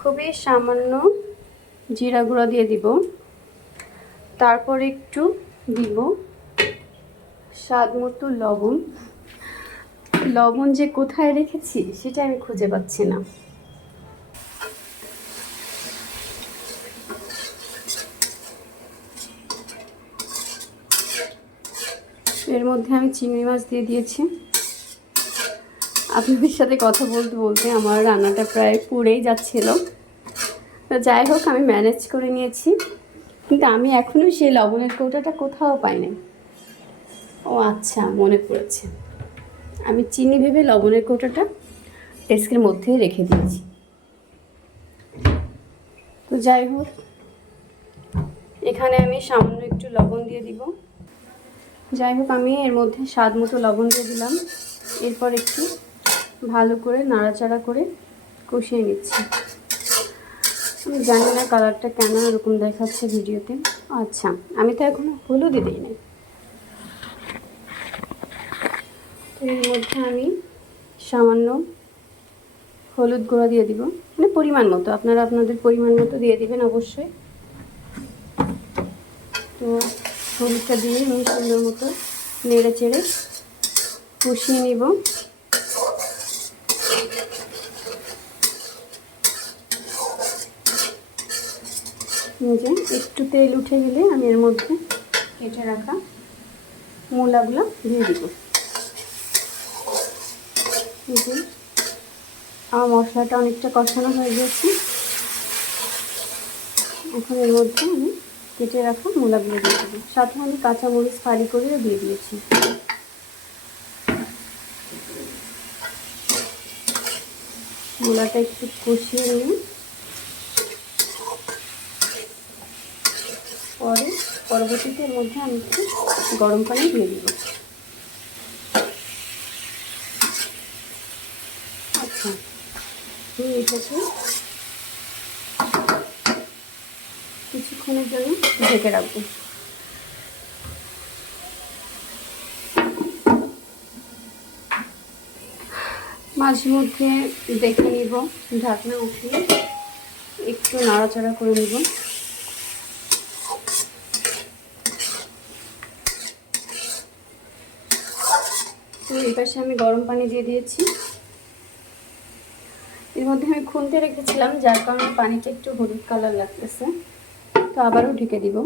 খুবই সামান্য জিরা গুঁড়া দিয়ে দিব, তারপর একটু দিব স্বাদ মতো লবণ। লবণ যে কোথায় রেখেছি সেটা আমি খুঁজে পাচ্ছি না। এর মধ্যে আমি চিংড়ি মাছ দিয়ে দিয়েছি। আপনাদের সাথে কথা বলতে বলতে আমার রান্নাটা প্রায় পুড়েই যাচ্ছিল। তো যাই হোক, আমি ম্যানেজ করে নিয়েছি, কিন্তু আমি এখনও সেই লবণের কৌটাটা কোথাও পাই নাই। ও আচ্ছা, মনে পড়েছে, আমি চিনি ভেবে লবণের কৌটাটা ডেস্কের মধ্যে রেখে দিয়েছি। তো যাই হোক, এখানে আমি সামান্য একটু লবণ দিয়ে দিব। যাই হোক, আমি এর মধ্যে স্বাদ মতো লবণ দিয়ে দিলাম। এরপর একটু ভালো করে নাড়াচাড়া করে কষিয়ে নিচ্ছি। আমি জানি না কালারটা কেন এরকম দেখাচ্ছে ভিডিওতে। আচ্ছা, আমি তো এখনো হলুদই দিই নাই। এর মধ্যে আমি সামান্য হলুদ গুঁড়া দিয়ে দিব, মানে পরিমাণ মতো, আপনারা আপনাদের পরিমাণ মতো দিয়ে দিবেন অবশ্যই। তো হলুদটা দিয়ে আমি সুন্দর মতো নেড়ে চেড়ে কষিয়ে নিব। যে একটু তেল উঠে গেলে আমি এর মধ্যে কেটে রাখা মূলাগুলো দিয়ে দিব। যে আমার মশলাটা অনেকটা কষানো হয়ে গেছে, এখন এর মধ্যে আমি কেটে রাখা মূলাগুলো দিয়ে দেবো। সাথে আমি কাঁচামরিচ ফালি করেও দিয়ে দিয়েছি। মূলাটা একটু কষিয়ে নিয়ে পরবর্তীতে এর মধ্যে আমি একটু গরম পানি দিয়ে দিব। আচ্ছা, এটাকে কিছুক্ষণের জন্য ঢেকে রাখবো। মাঝে মধ্যে দেখে নিব, ঢাকনা উঠিয়ে একটু নাড়াচাড়া করে নিব। তো এই পাশে আমি গরম পানি দিয়ে দিয়েছি। এর মধ্যে আমি খুন্তে রেখেছিলাম, যার কারণে পানিটা একটু হলুদ কালার লাগতেছে। তো আবারও ঢেকে দিব।